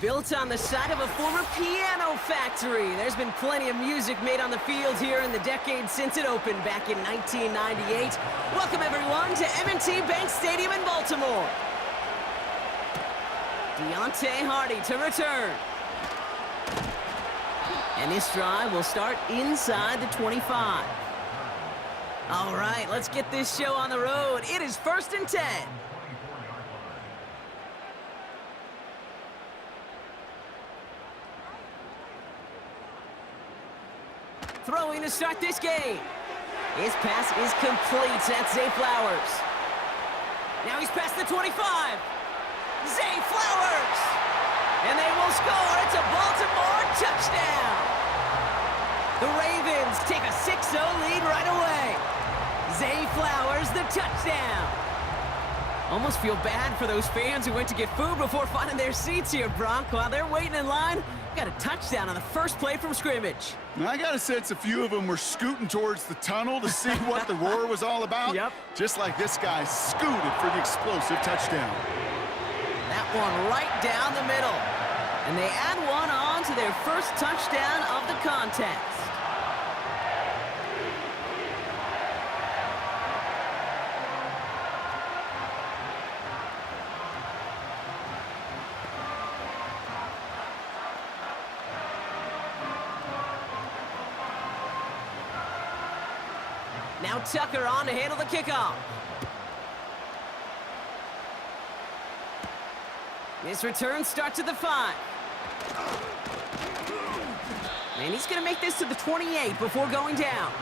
Built on the side of a former piano factory, there's been plenty of music made on the field here in the decade since it opened back in 1998. Welcome, everyone, to M&T Bank Stadium in Baltimore. Deontay Hardy to return. And this drive will start inside the 25. All right, let's get this show on the road. It is 1st and 10. Throwing to start this game. His pass is complete. That's Zay Flowers. Now he's past the 25. Zay Flowers! And they will score. It's a Baltimore touchdown. The Ravens take a 6-0 lead right away. Zay Flowers, the touchdown. Almost feel bad for those fans who went to get food before finding their seats here, Brock. While they're waiting in line, got a touchdown on the first play from scrimmage. I got a sense a few of them were scooting towards the tunnel to see what the roar was all about. Yep. Just like this guy scooted for the explosive touchdown. That one right down the middle. And they add one on to their first touchdown of the contest. Now Tucker on to handle the kickoff. This return starts at the 5. And he's going to make this to the 28 before going down.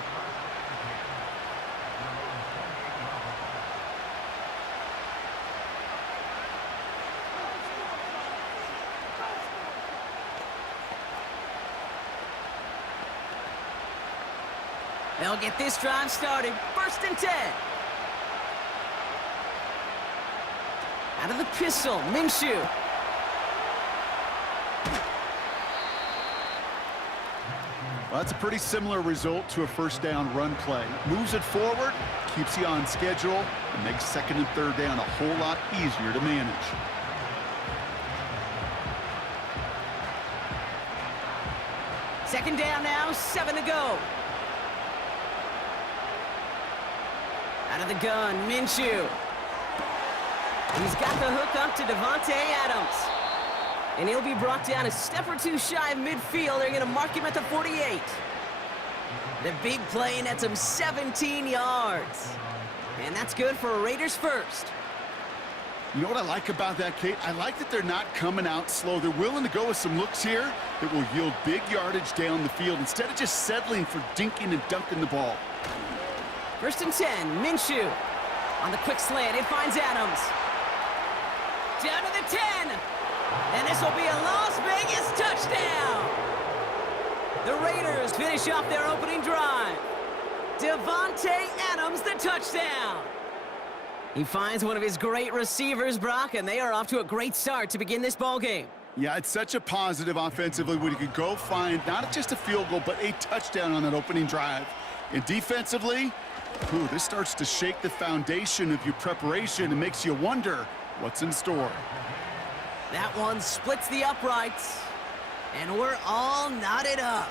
They'll get this drive started. 1st and 10. Out of the pistol, Minshew. Well, that's a pretty similar result to a first down run play. Moves it forward, keeps you on schedule, and makes 2nd and 3rd down a whole lot easier to manage. Second down now, 7 to go. Out of the gun, Minshew. He's got the hook up to Davante Adams. And he'll be brought down a step or two shy of midfield. They're going to mark him at the 48. The big play nets him 17 yards. And that's good for a Raiders first. You know what I like about that, Kate? I like that they're not coming out slow. They're willing to go with some looks here that will yield big yardage down the field instead of just settling for dinking and dunking the ball. 1st and 10, Minshew. On the quick slant, it finds Adams. Down to the 10. And this will be a Las Vegas touchdown. The Raiders finish off their opening drive. Davante Adams, the touchdown. He finds one of his great receivers, Brock, and they are off to a great start to begin this ball game. Yeah, it's such a positive offensively when you could go find not just a field goal, but a touchdown on that opening drive. And defensively, this starts to shake the foundation of your preparation and makes you wonder what's in store. That one splits the uprights, and we're all knotted up.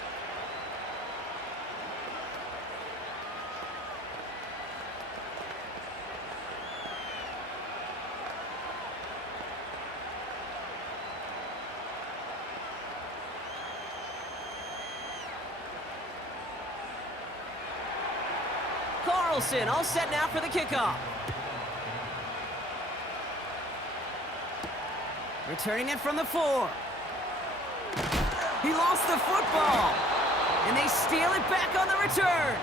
Carlson all set now for the kickoff. Returning it from the 4. He lost the football. And they steal it back on the return.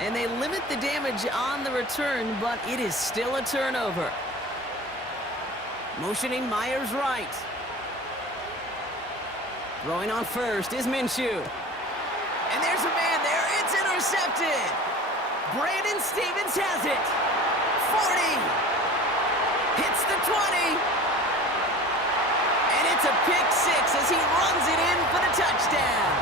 And they limit the damage on the return, but it is still a turnover. Motioning Myers right. Throwing on first is Minshew. And there's a man there. It's intercepted. Brandon Stevens has it. 40. Hits the 20. And it's a pick 6 as he runs it in for the touchdown.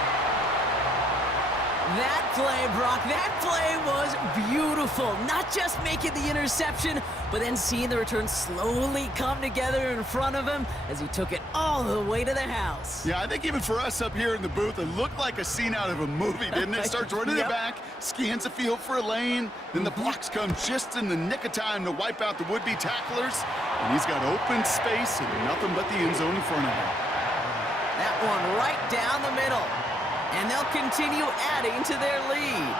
That play, Brock, that play was beautiful. Not just making the interception, but then seeing the return slowly come together in front of him as he took it all the way to the house. Yeah, I think even for us up here in the booth, it looked like a scene out of a movie, didn't it? Starts running it back, scans the field for a lane, then the blocks come just in the nick of time to wipe out the would-be tacklers, and he's got open space and nothing but the end zone in front of him. That one right down the middle. And they'll continue adding to their lead.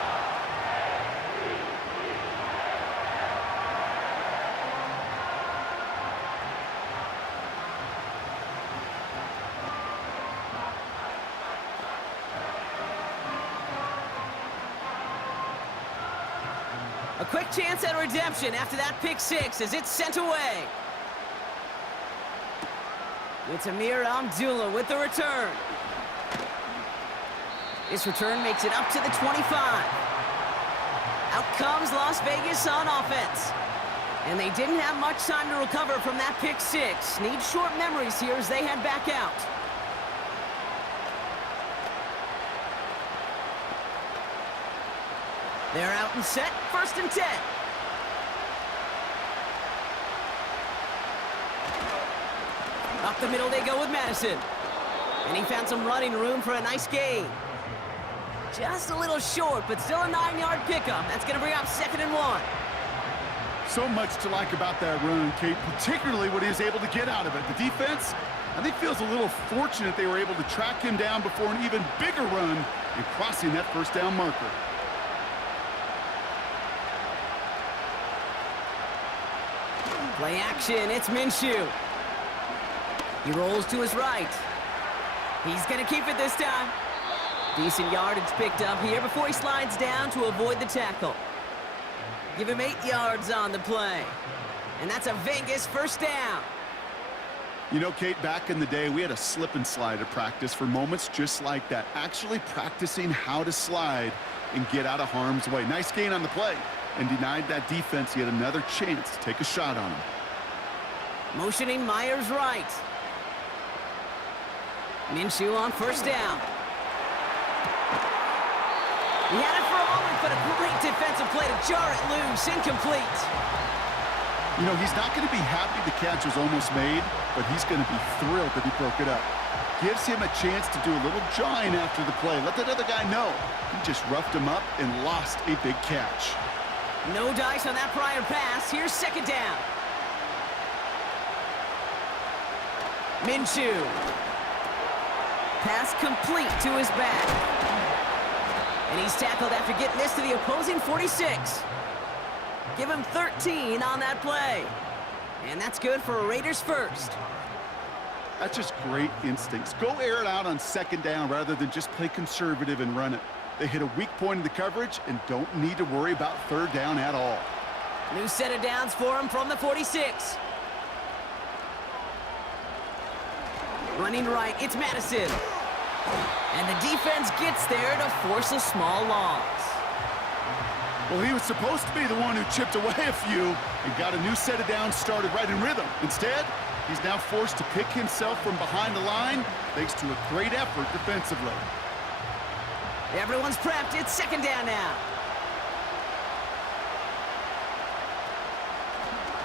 A quick chance at redemption after that pick six as it's sent away. It's Amir Abdullah with the return. This return makes it up to the 25. Out comes Las Vegas on offense. And they didn't have much time to recover from that pick six. Need short memories here as they head back out. They're out and set, 1st and 10. Up the middle they go with Madison. And he found some running room for a nice gain. Just a little short, but still a 9-yard pickup. That's going to bring up 2nd and 1. So much to like about that run, Kate, particularly what he was able to get out of it. The defense, I think, feels a little fortunate they were able to track him down before an even bigger run and crossing that 1st down marker. Play action, it's Minshew. He rolls to his right. He's going to keep it this time. Decent yardage picked up here before he slides down to avoid the tackle. Give him 8 yards on the play. And that's a Vegas 1st down. You know, Kate, back in the day, we had a slip and slide at practice for moments just like that. Actually practicing how to slide and get out of harm's way. Nice gain on the play. And denied that defense yet another chance to take a shot on him. Motioning Myers right. Minshew on 1st down. He had it for a moment, but a great defensive play to jar it loose. Incomplete. You know, he's not going to be happy the catch was almost made, but he's going to be thrilled that he broke it up. Gives him a chance to do a little jawing after the play. Let that other guy know. He just roughed him up and lost a big catch. No dice on that prior pass. Here's 2nd down. Minshew. Pass complete to his back. And he's tackled after getting this to the opposing 46. Give him 13 on that play. And that's good for a Raiders 1st. That's just great instincts. Go air it out on 2nd down rather than just play conservative and run it. They hit a weak point in the coverage and don't need to worry about 3rd down at all. New set of downs for him from the 46. Running right, it's Madison. And the defense gets there to force a small loss. Well, he was supposed to be the one who chipped away a few and got a new set of downs started right in rhythm. Instead, he's now forced to pick himself from behind the line thanks to a great effort defensively. Everyone's prepped. It's 2nd down now.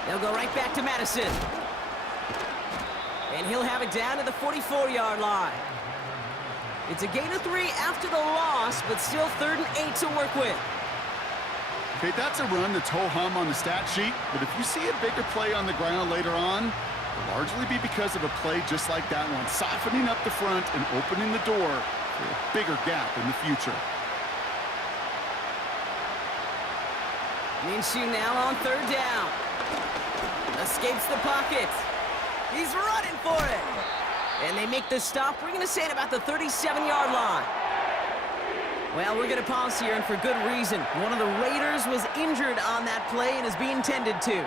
They'll go right back to Madison. And he'll have it down to the 44-yard line. It's a gain of 3 after the loss, but still 3rd and 8 to work with. Okay, that's a run that's ho-hum on the stat sheet, but if you see a bigger play on the ground later on, it'll largely be because of a play just like that one, softening up the front and opening the door for a bigger gap in the future. Minshew now on 3rd down. Escapes the pocket. He's running for it. And they make the stop. We're going to say it about the 37-yard line. Well, we're going to pause here, and for good reason. One of the Raiders was injured on that play and is being tended to.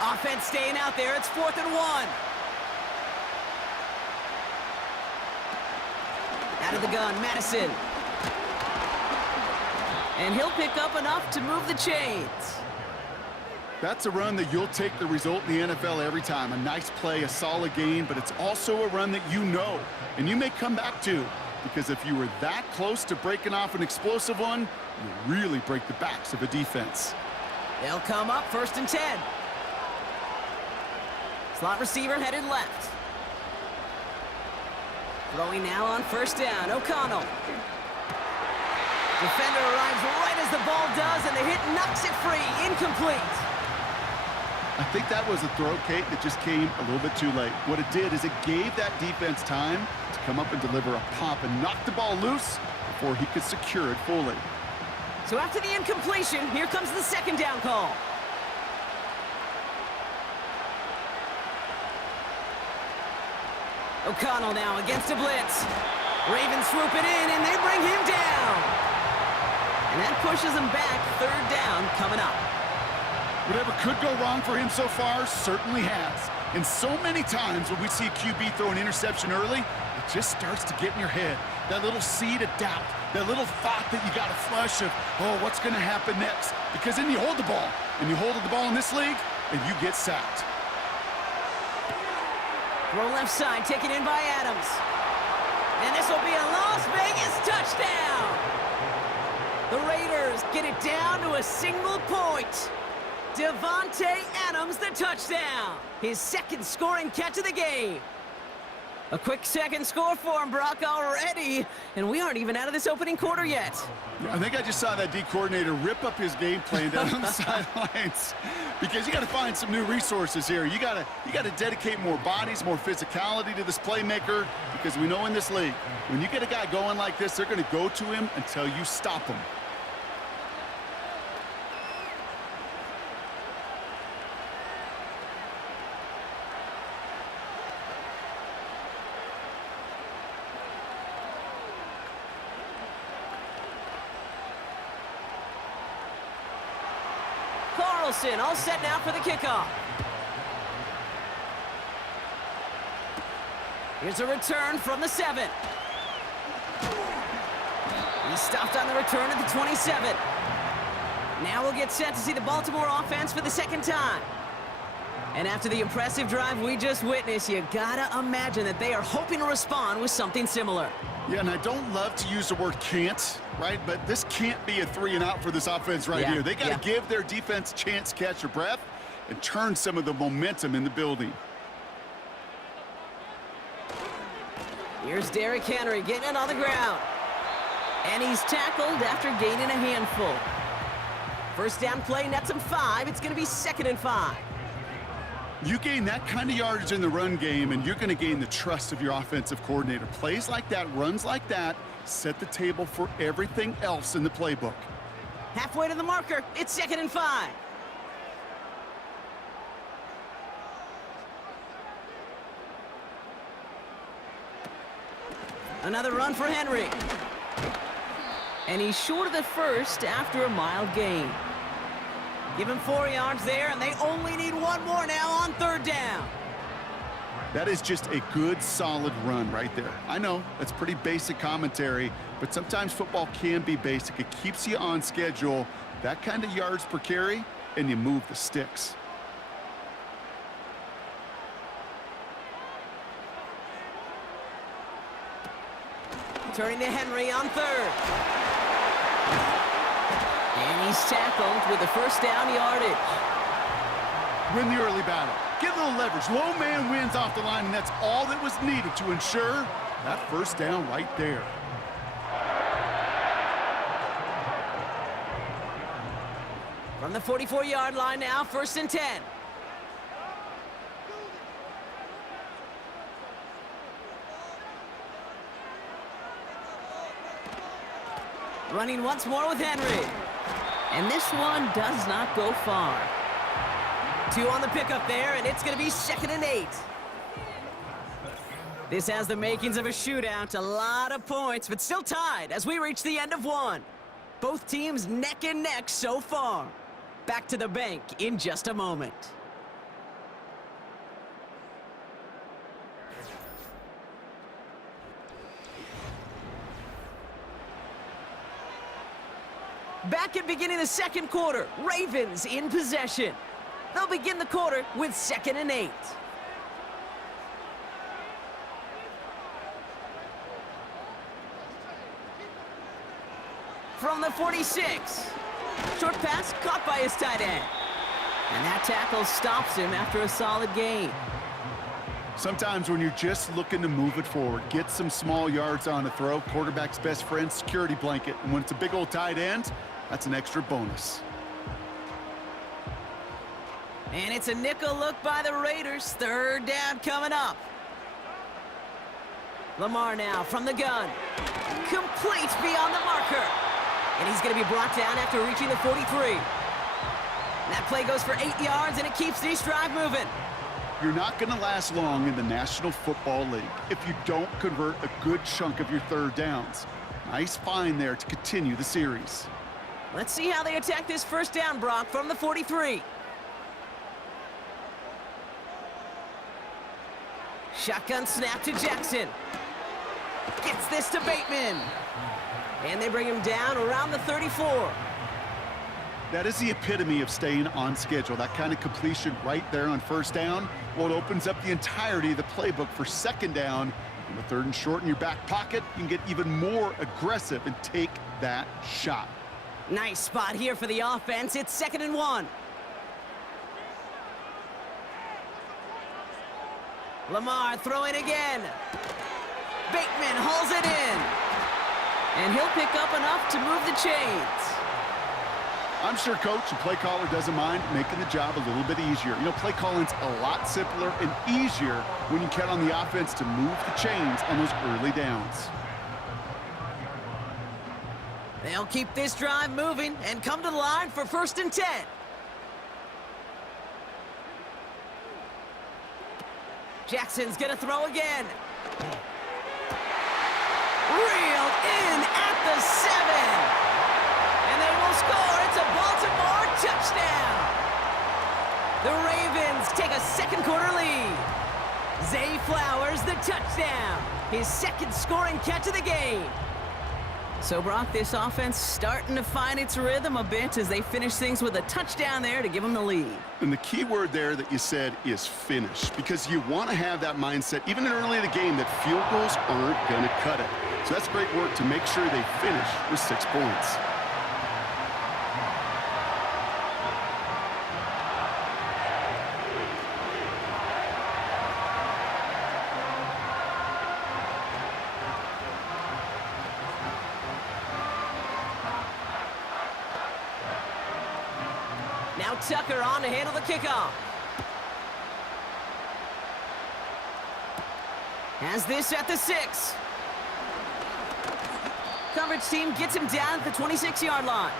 Offense staying out there. It's 4th and 1. Out of the gun, Madison. And he'll pick up enough to move the chains. That's a run that you'll take the result in the NFL every time. A nice play, a solid gain, but it's also a run that you know, and you may come back to, because if you were that close to breaking off an explosive one, you really break the backs of a defense. They'll come up 1st and 10. Slot receiver headed left. Throwing now on 1st down, O'Connell. Defender arrives right as the ball does, and the hit knocks it free, incomplete. I think that was a throw, Kate, that just came a little bit too late. What it did is it gave that defense time to come up and deliver a pop and knock the ball loose before he could secure it fully. So after the incompletion, here comes the 2nd down call. O'Connell now against a blitz. Ravens swoop it in, and they bring him down. And that pushes him back. 3rd down coming up. Whatever could go wrong for him so far certainly has. And so many times when we see a QB throw an interception early, it just starts to get in your head. That little seed of doubt, that little thought that you got to flush of, oh, what's going to happen next? Because then you hold the ball, and you hold the ball in this league, and you get sacked. Throw left side, taken in by Adams. And this will be a Las Vegas touchdown. The Raiders get it down to a single point. Devontae Adams, the touchdown. His 2nd scoring catch of the game. A quick 2nd score for him, Brock, already. And we aren't even out of this opening quarter yet. I think I just saw that D coordinator rip up his game plan down on the sidelines. Because you got to find some new resources here. You got to dedicate more bodies, more physicality to this playmaker. Because we know in this league, when you get a guy going like this, they're going to go to him until you stop him. Carlson all set now for the kickoff. Here's a return from the 7. He's stopped on the return at the 27. Now we'll get set to see the Baltimore offense for the 2nd time. And after the impressive drive we just witnessed, you gotta imagine that they are hoping to respond with something similar. Yeah, and I don't love to use the word can't, right? But this can't be a 3-and-out for this offense right here. They got to give their defense a chance to catch their breath and turn some of the momentum in the building. Here's Derrick Henry getting it on the ground. And he's tackled after gaining a handful. 1st down play nets him 5. It's going to be 2nd and 5. You gain that kind of yardage in the run game, and you're going to gain the trust of your offensive coordinator. Plays like that, runs like that, set the table for everything else in the playbook. Halfway to the marker. It's 2nd and 5. Another run for Henry. And he's short of the 1st after a mild gain. Give him 4 yards there, and they only need 1 more now on 3rd down. That is just a good, solid run right there. I know, that's pretty basic commentary, but sometimes football can be basic. It keeps you on schedule, that kind of yards per carry, and you move the sticks. Turning to Henry on 3rd. And he's tackled with the 1st down yardage. Win the early battle. Get a little leverage. Low man wins off the line, and that's all that was needed to ensure that 1st down right there. From the 44-yard line now, 1st and 10. Running once more with Henry. And this one does not go far. 2 on the pickup there, and it's going to be 2nd and 8. This has the makings of a shootout. A lot of points, but still tied as we reach the end of 1. Both teams neck and neck so far. Back to the bank in just a moment. Back at beginning the second quarter, Ravens in possession. They'll begin the quarter with 2nd and 8. From the 46. Short pass caught by his tight end. And that tackle stops him after a solid gain. Sometimes when you're just looking to move it forward, get some small yards on a throw, quarterback's best friend, security blanket. And when it's a big old tight end, that's an extra bonus. And it's a nickel look by the Raiders. 3rd down coming up. Lamar now from the gun. Complete beyond the marker. And he's going to be brought down after reaching the 43. That play goes for 8 yards, and it keeps this drive moving. You're not going to last long in the National Football League if you don't convert a good chunk of your 3rd downs. Nice find there to continue the series. Let's see how they attack this 1st down, Brock, from the 43. Shotgun snap to Jackson. Gets this to Bateman. And they bring him down around the 34. That is the epitome of staying on schedule. That kind of completion right there on 1st down. Well, it opens up the entirety of the playbook for 2nd down. On the 3rd and short in your back pocket, you can get even more aggressive and take that shot. Nice spot here for the offense. It's 2nd and 1. Lamar throwing again. Bateman hauls it in. And he'll pick up enough to move the chains. I'm sure coach and play caller doesn't mind making the job a little bit easier. You know, play calling's a lot simpler and easier when you count on the offense to move the chains on those early downs. They'll keep this drive moving and come to the line for 1st and 10. Jackson's gonna throw again. Reeled in at the 7. And they will score. It's a Baltimore touchdown. The Ravens take a 2nd quarter lead. Zay Flowers, the touchdown. His 2nd scoring catch of the game. So, Brock, this offense starting to find its rhythm a bit as they finish things with a touchdown there to give them the lead. And the key word there that you said is finish, because you want to have that mindset, even early in the game, that field goals aren't going to cut it. So that's great work to make sure they finish with 6 points. Now Tucker on to handle the kickoff. Has this at the 6. Coverage team gets him down at the 26-yard line.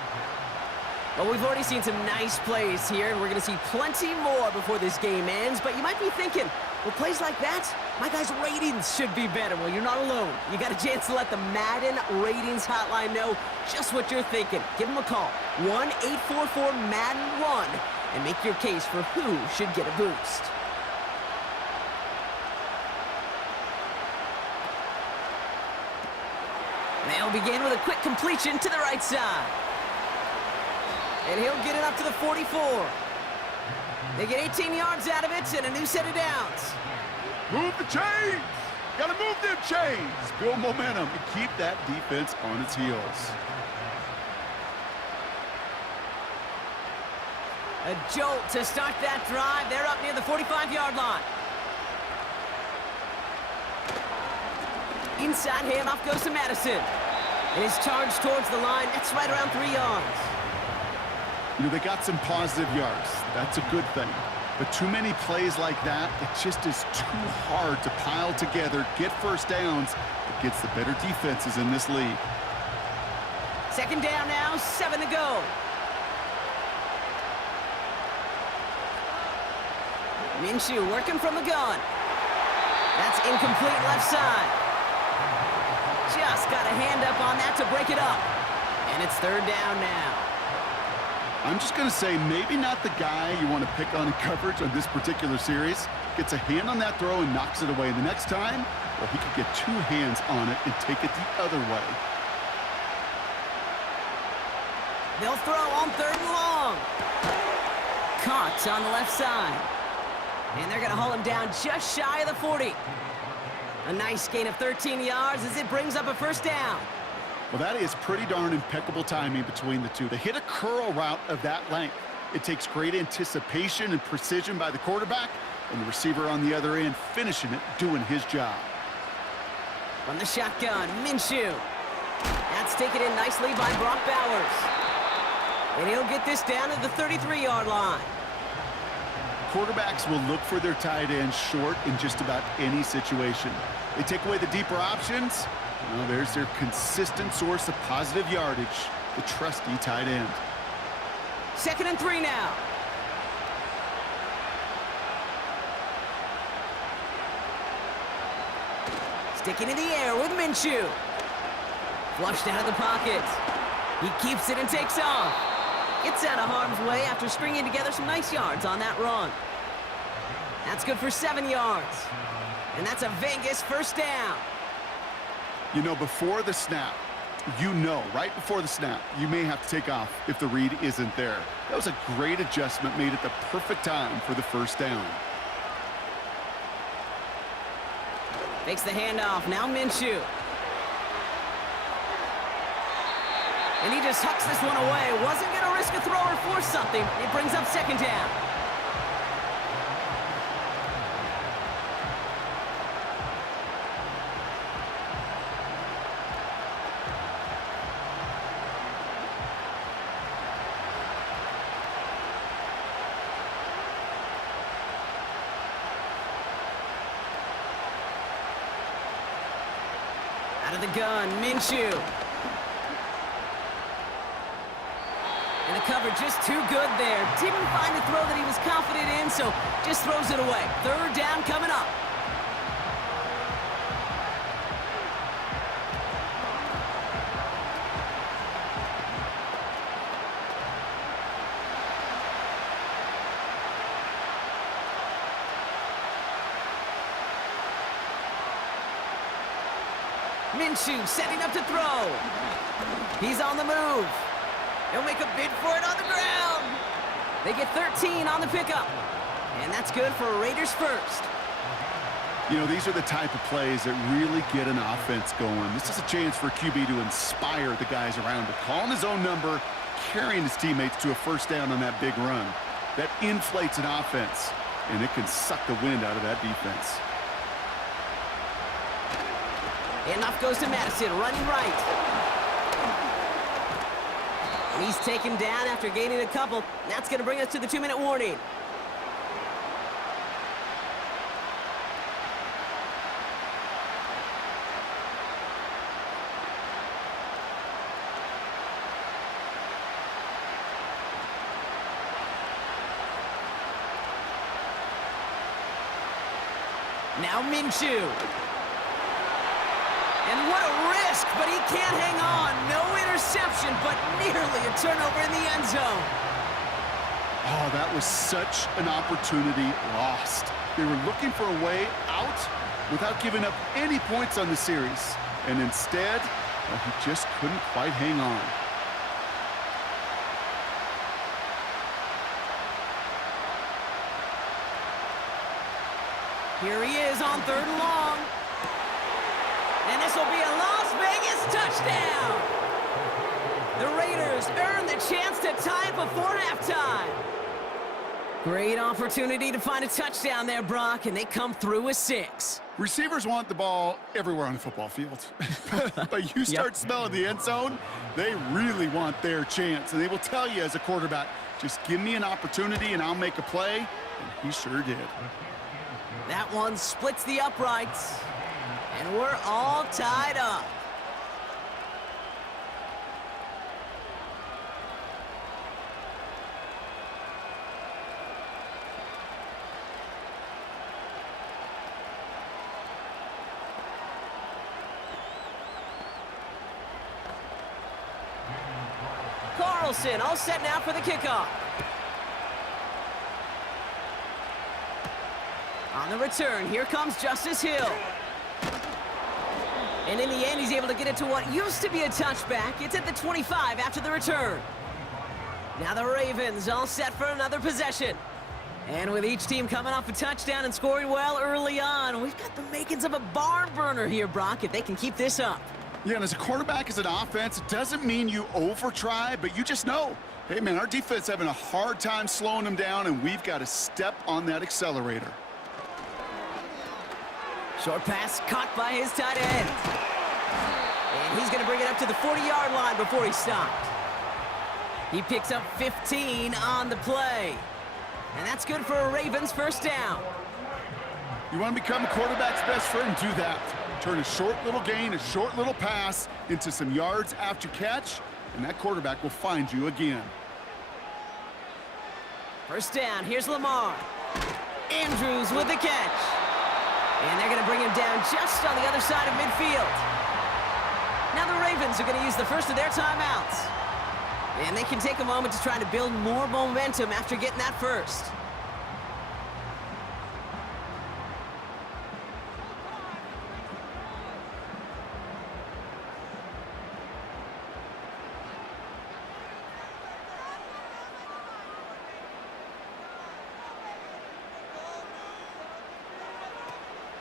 Well, we've already seen some nice plays here, and we're going to see plenty more before this game ends. But you might be thinking, well, plays like that, my guys' ratings should be better. Well, you're not alone. You got a chance to let the Madden ratings hotline know just what you're thinking. Give them a call, 1-844-MADDEN-1, and make your case for who should get a boost. They'll begin with a quick completion to the right side. And he'll get it up to the 44. They get 18 yards out of it and a new set of downs. Move the chains! Gotta move them chains! Build momentum and keep that defense on its heels. A jolt to start that drive. They're up near the 45-yard line. Inside handoff goes to Madison. And his charge towards the line, that's right around 3 yards. You know, they got some positive yards. That's a good thing. But too many plays like that, it just is too hard to pile together, get 1st downs against the better defenses in this league. 2nd down now, 7 to go. Minshew working from the gun. That's incomplete left side. Just got a hand up on that to break it up. And it's 3rd down now. I'm just going to say maybe not the guy you want to pick on in coverage on this particular series. Gets a hand on that throw and knocks it away. The next time, well, he could get 2 hands on it and take it the other way. They'll throw on 3rd and long. Caught on the left side. And they're going to haul him down just shy of the 40. A nice gain of 13 yards as it brings up a 1st down. Well, that is pretty darn impeccable timing between the two. They hit a curl route of that length. It takes great anticipation and precision by the quarterback, and the receiver on the other end finishing it, doing his job. From the shotgun, Minshew. That's taken in nicely by Brock Bowers. And he'll get this down to the 33-yard line. Quarterbacks will look for their tight end short in just about any situation. They take away the deeper options. Well, there's their consistent source of positive yardage, the trusty tight end. 2nd and 3 now. Sticking in the air with Minshew. Flushed out of the pocket. He keeps it and takes off. Gets out of harm's way after stringing together some nice yards on that run. That's good for 7 yards. And that's a Vegas 1st down. You know, before the snap, right before the snap, you may have to take off if the read isn't there. That was a great adjustment made at the perfect time for the 1st down. Takes the handoff. Now Minshew. And he just hucks this one away. Wasn't going to risk a throw or force something. It brings up 2nd down. Out of the gun, Minshew. And the cover just too good there. Didn't find a throw that he was confident in, so just throws it away. 3rd down coming up. Minshew setting up to throw. He's on the move. He'll make a bid for it on the ground. They get 13 on the pickup. And that's good for Raiders 1st. You know, these are the type of plays that really get an offense going. This is a chance for QB to inspire the guys around him. Calling his own number, carrying his teammates to a 1st down on that big run. That inflates an offense, and it can suck the wind out of that defense. Handoff goes to Madison, running right. He's taken down after gaining a couple. That's going to bring us to the 2-minute warning. Now Minshew. And what a risk, but he can't hang on. No interception, but nearly a turnover in the end zone. Oh, that was such an opportunity lost. They were looking for a way out without giving up any points on the series. And instead, well, he just couldn't quite hang on. Here he is on 3rd and long. And this will be a Las Vegas touchdown. The Raiders earn the chance to tie before halftime. Great opportunity to find a touchdown there, Brock, and they come through with 6. Receivers want the ball everywhere on the football field. But you start smelling the end zone, they really want their chance. And they will tell you as a quarterback, just give me an opportunity and I'll make a play. And he sure did. That one splits the uprights. And we're all tied up. Carlson all set now for the kickoff. On the return, here comes Justice Hill. And in the end, he's able to get it to what used to be a touchback. It's at the 25 after the return. Now the Ravens all set for another possession. And with each team coming off a touchdown and scoring well early on, we've got the makings of a barn burner here, Brock, if they can keep this up. Yeah, and as a quarterback, as an offense, it doesn't mean you over-try, but you just know, hey, man, our defense is having a hard time slowing them down, and we've got to step on that accelerator. Short pass caught by his tight end. And he's going to bring it up to the 40-yard line before he stopped. He picks up 15 on the play. And that's good for a Ravens first down. You want to become a quarterback's best friend? Do that. Turn a short little gain, a short little pass into some yards after catch, and that quarterback will find you again. First down, here's Lamar. Andrews with the catch. And they're going to bring him down just on the other side of midfield. Now the Ravens are going to use the first of their timeouts. And they can take a moment to try to build more momentum after getting that first.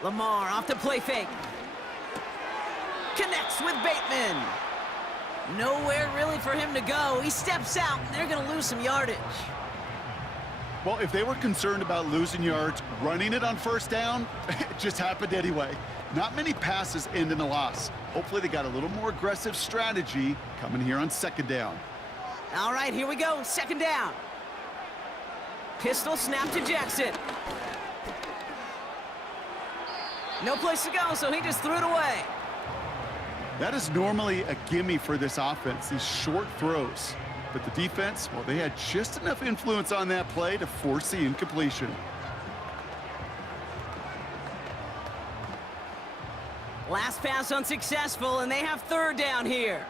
Lamar off the play fake. Connects with Bateman. Nowhere really for him to go. He steps out, and they're going to lose some yardage. Well, if they were concerned about losing yards, running it on first down, it just happened anyway. Not many passes end in a loss. Hopefully they got a little more aggressive strategy coming here on second down. All right, here we go. Second down. Pistol snap to Jackson. No place to go, so he just threw it away. That is normally a gimme for this offense, these short throws. But the defense, well, they had just enough influence on that play to force the incompletion. Last pass unsuccessful, and they have third down here.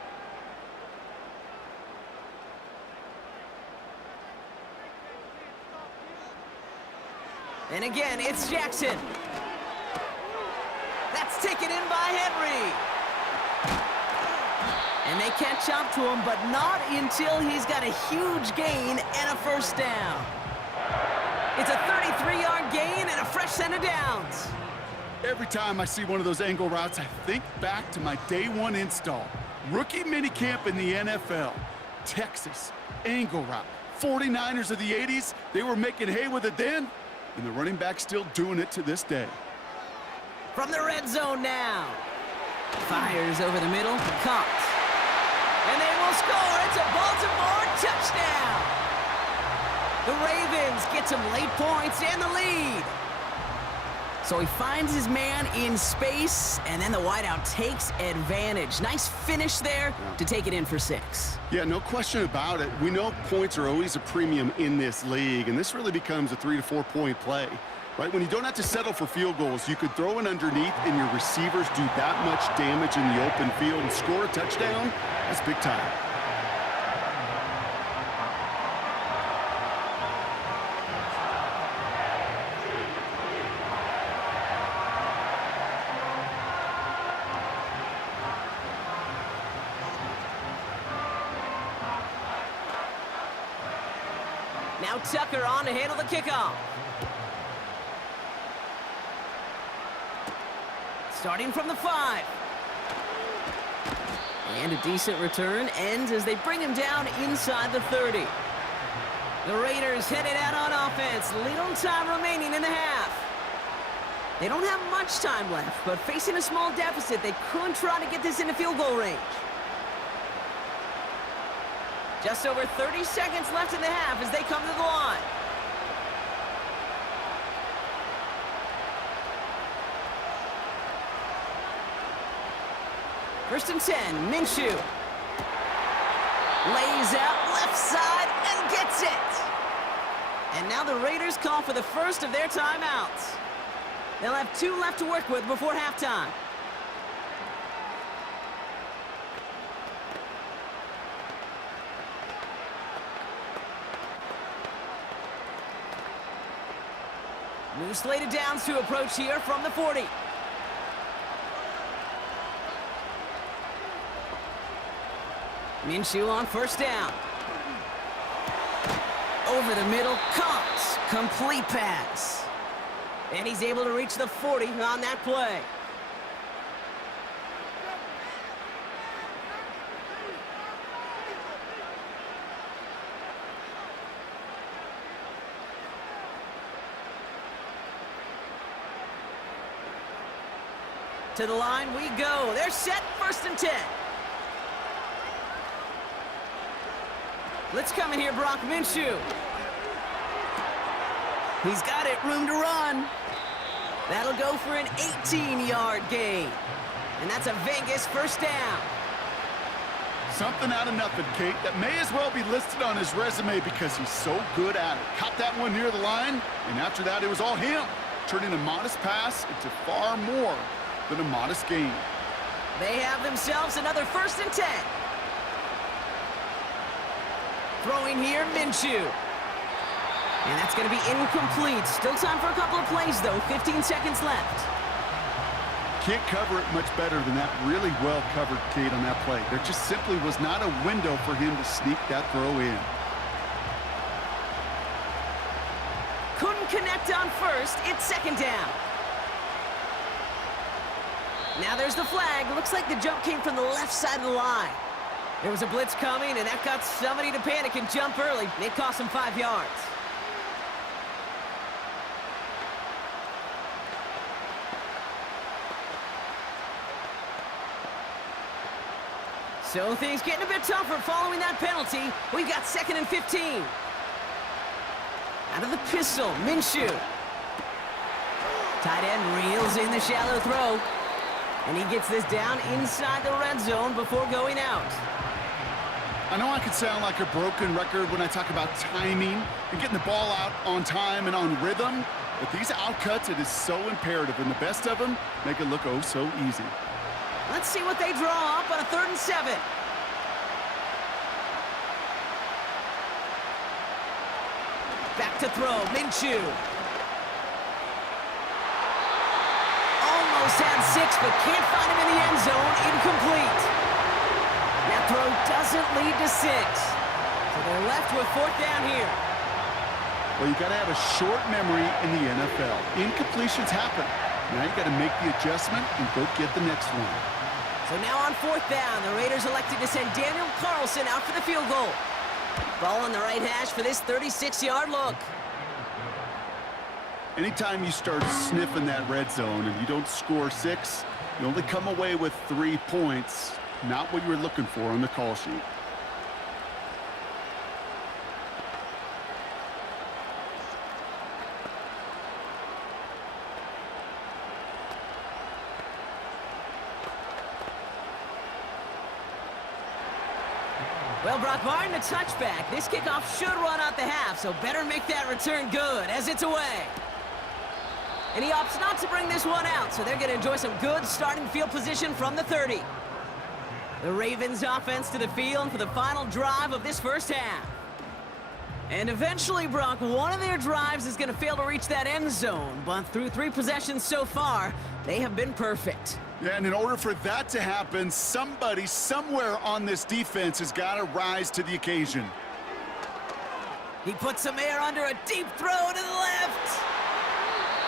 And again, it's Jackson. That's taken in by Henry. And they catch up to him, but not until he's got a huge gain and a first down. It's a 33-yard gain and a fresh set of downs. Every time I see one of those angle routes, I think back to my day one install. Rookie minicamp in the NFL. Texas, angle route. 49ers of the 80s, they were making hay with it then, and the running back's still doing it to this day. From the red zone now. Fires over the middle, caught. And they will score. It's a Baltimore touchdown. The Ravens get some late points and the lead. So he finds his man in space, and then the wideout takes advantage. Nice finish there to take it in for 6. Yeah, no question about it. We know points are always a premium in this league, and this really becomes a 3 to 4 point play. Right, when you don't have to settle for field goals, you could throw it underneath and your receivers do that much damage in the open field and score a touchdown. That's big time. Now Tucker on to handle the kickoff. Starting from the 5. And a decent return ends as they bring him down inside the 30. The Raiders headed out on offense. Little time remaining in the half. They don't have much time left, but facing a small deficit, they could try to get this into field goal range. Just over 30 seconds left in the half as they come to the line. First and 10, Minshew. Lays out left side and gets it. And now the Raiders call for the first of their timeouts. They'll have 2 left to work with before halftime. New slate of downs to approach here from the 40. Minshew on first down. Over the middle, caught. Complete pass. And he's able to reach the 40 on that play. To the line we go. They're set, 1st and 10. Let's come in here, Brock Minshew. He's got it, room to run. That'll go for an 18-yard gain. And that's a Vegas 1st down. Something out of nothing, Kate, that may as well be listed on his resume because he's so good at it. Caught that one near the line, and after that, it was all him, turning a modest pass into far more than a modest gain. They have themselves another 1st and 10. Throwing here, Minshew. And that's going to be incomplete. Still time for a couple of plays, though. 15 seconds left. Can't cover it much better than that. Really well covered, Kate, on that play. There just simply was not a window for him to sneak that throw in. Couldn't connect on 1st. It's 2nd down. Now there's the flag. Looks like the jump came from the left side of the line. There was a blitz coming, and that got somebody to panic and jump early. It cost him 5 yards. So things getting a bit tougher following that penalty. We've got 2nd and 15. Out of the pistol, Minshew. Tight end reels in the shallow throw. And he gets this down inside the red zone before going out. I know I could sound like a broken record when I talk about timing and getting the ball out on time and on rhythm, but these outcuts, it is so imperative, and the best of them make it look oh so easy. Let's see what they draw up on a 3rd and 7. Back to throw, Minshew. Almost had 6, but can't find him in the end zone. Incomplete. That throw doesn't lead to 6. So they're left with 4th down here. Well, you got to have a short memory in the NFL. Incompletions happen. Now you got to make the adjustment and go get the next one. So now on 4th down, the Raiders elected to send Daniel Carlson out for the field goal. Ball on the right hash for this 36-yard look. Anytime you start sniffing that red zone and you don't score 6, you only come away with 3 points. Not what you were looking for on the call sheet. Well, Brock Martin, a touchback. This kickoff should run out the half, so better make that return good as it's away. And he opts not to bring this one out, so they're going to enjoy some good starting field position from the 30. The Ravens offense to the field for the final drive of this 1st half. And eventually, Brock, one of their drives is going to fail to reach that end zone, but through 3 possessions so far, they have been perfect. Yeah, and in order for that to happen, somebody somewhere on this defense has got to rise to the occasion. He puts some air under a deep throw to the left.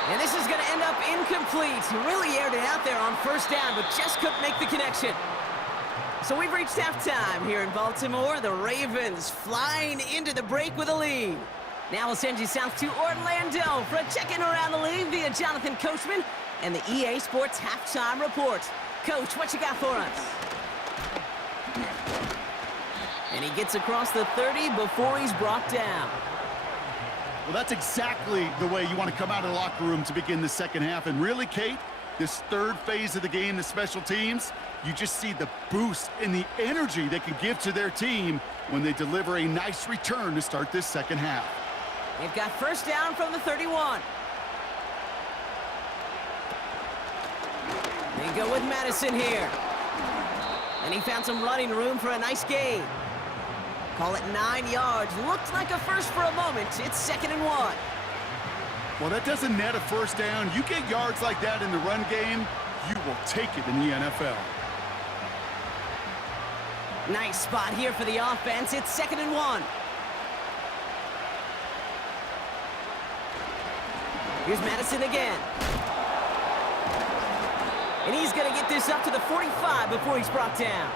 And this is going to end up incomplete. He really aired it out there on 1st down, but just couldn't make the connection. So we've reached halftime here in Baltimore. The Ravens flying into the break with a lead. Now we'll send you south to Orlando for a check-in around the league via Jonathan Coachman and the EA Sports Halftime Report. Coach, what you got for us? And he gets across the 30 before he's brought down. Well, that's exactly the way you want to come out of the locker room to begin the 2nd half. And really, Kate, this 3rd phase of the game, the special teams, you just see the boost and the energy they can give to their team when they deliver a nice return to start this 2nd half. They've got 1st down from the 31. They go with Madison here. And he found some running room for a nice gain. Call it 9 yards. Looked like a first for a moment. It's 2nd and 1. Well, that doesn't net a 1st down. You get yards like that in the run game, you will take it in the NFL. Nice spot here for the offense. It's 2nd and 1. Here's Madison again. And he's going to get this up to the 45 before he's brought down.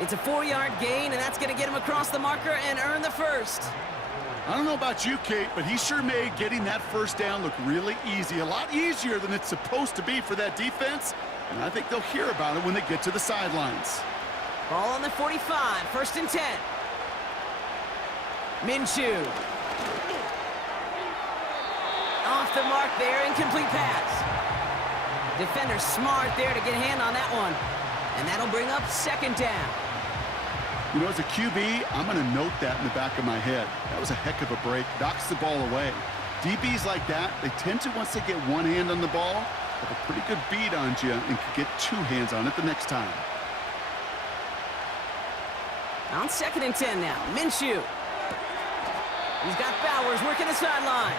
It's a 4-yard gain, and that's going to get him across the marker and earn the first. I don't know about you, Kate, but he sure made getting that first down look really easy. A lot easier than it's supposed to be for that defense. And I think they'll hear about it when they get to the sidelines. Ball on the 45, 1st and 10. Minshew. Off the mark there, incomplete pass. Defender smart there to get a hand on that one. And that'll bring up 2nd down. You know, as a QB, I'm going to note that in the back of my head. That was a heck of a break. Knocks the ball away. DBs like that, they tend to, once they get one hand on the ball, have a pretty good beat on you and can get 2 hands on it the next time. On 2nd and 10 now, Minshew. He's got Bowers working the sideline.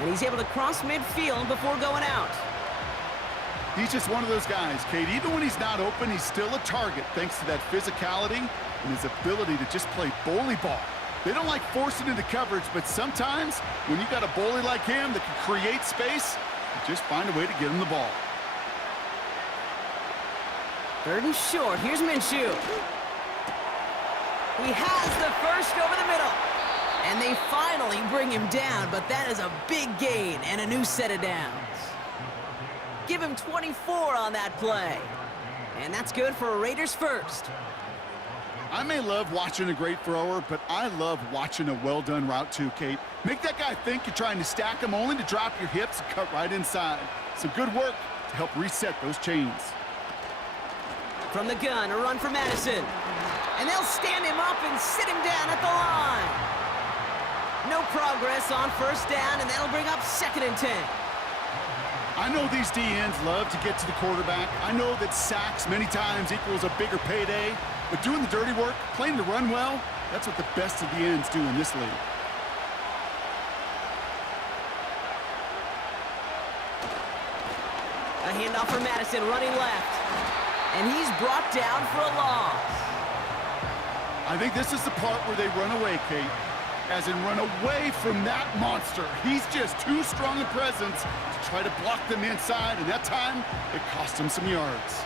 And he's able to cross midfield before going out. He's just one of those guys, Kate. Even when he's not open, he's still a target thanks to that physicality and his ability to just play bully ball. They don't like forcing into coverage, but sometimes when you got a bully like him that can create space, you just find a way to get him the ball. 3rd and short. Here's Minshew. He has the first over the middle. And they finally bring him down, but that is a big gain and a new set of downs. Give him 24 on that play. And that's good for a Raiders first. I may love watching a great thrower, but I love watching a well-done route too, Kate. Make that guy think you're trying to stack him only to drop your hips and cut right inside. Some good work to help reset those chains. From the gun, a run for Madison. And they'll stand him up and sit him down at the line. No progress on 1st down, and that'll bring up 2nd and 10. I know these DNs love to get to the quarterback. I know that sacks many times equals a bigger payday, but doing the dirty work, playing the run well, that's what the best of the ends do in this league. A handoff for Madison, running left. And he's brought down for a loss. I think this is the part where they run away, Kate. As in run away from that monster. He's just too strong a presence to try to block them inside, and that time, it cost him some yards.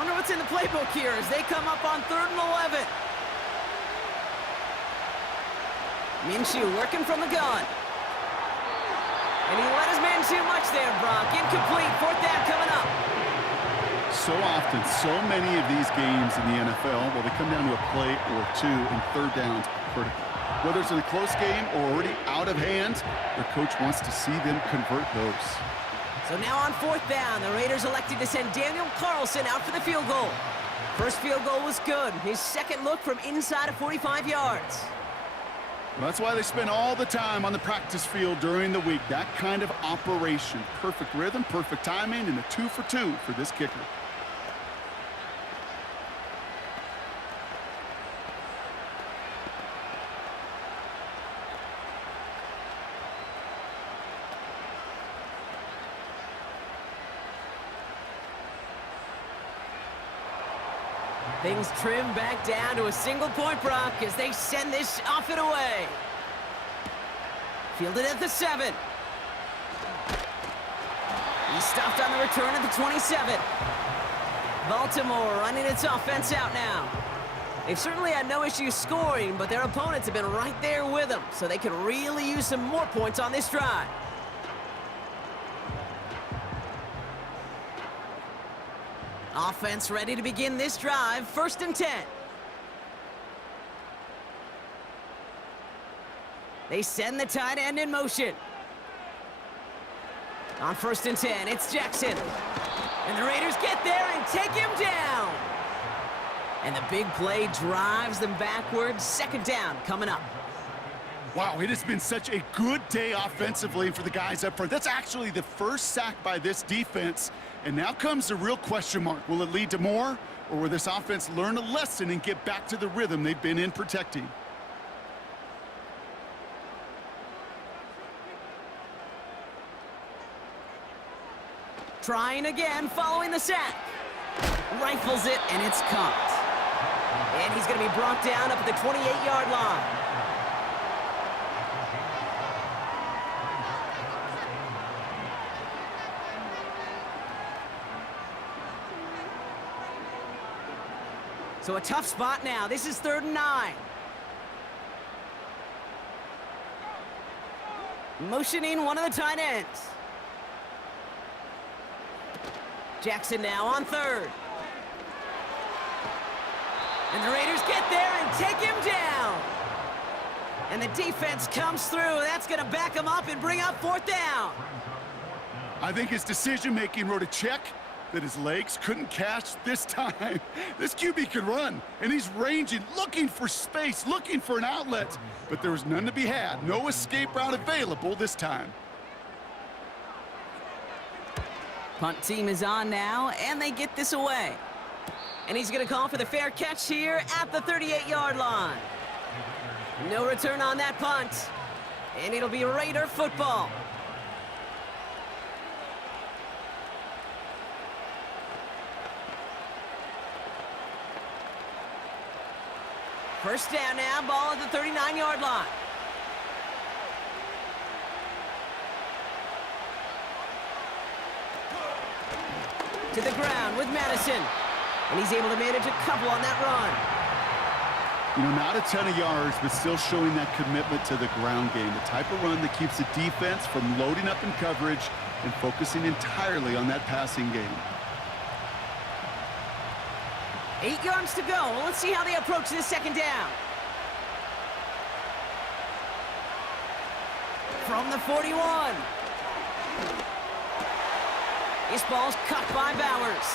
Wonder what's in the playbook here as they come up on 3rd and 11. Minshew working from the gun. And he let his man too much there, Brock. Incomplete, 4th down coming up. So often, so many of these games in the NFL, well, they come down to a play or 2, and 3rd downs are critical. Whether it's in a close game or already out of hand, their coach wants to see them convert those. So now on 4th down, the Raiders elected to send Daniel Carlson out for the field goal. First field goal was good. His 2nd look from inside of 45 yards. Well, that's why they spend all the time on the practice field during the week. That kind of operation. Perfect rhythm, perfect timing, and a 2 for 2 for this kicker. Things trim back down to a single-point, Brock, as they send this off and away. Fielded at the 7. He's stopped on the return at the 27. Baltimore running its offense out now. They've certainly had no issues scoring, but their opponents have been right there with them, so they could really use some more points on this drive. Offense ready to begin this drive, 1st and 10. They send the tight end in motion. On 1st and 10, it's Jackson. And the Raiders get there and take him down. And the big play drives them backwards. 2nd down coming up. Wow, it has been such a good day offensively for the guys up front. That's actually the first sack by this defense. And now comes the real question mark. Will it lead to more? Or will this offense learn a lesson and get back to the rhythm they've been in protecting? Trying again, following the sack. Rifles it, and it's caught. And he's going to be brought down up at the 28-yard line. So a tough spot now. This is 3rd and 9. Motioning one of the tight ends. Jackson now on 3rd. And the Raiders get there and take him down. And the defense comes through. That's going to back him up and bring up 4th down. I think his decision-making wrote a check that his legs couldn't catch this time. This QB can run, and he's ranging, looking for space, looking for an outlet. But there was none to be had. No escape route available this time. Punt team is on now, and they get this away. And he's going to call for the fair catch here at the 38-yard line. No return on that punt. And it'll be Raider football. First down now, ball at the 39-yard line. To the ground with Madison. And he's able to manage a couple on that run. You know, not a ton of yards, but still showing that commitment to the ground game. The type of run that keeps the defense from loading up in coverage and focusing entirely on that passing game. 8 yards to go. Well, let's see how they approach this 2nd down. From the 41. This ball's cut by Bowers.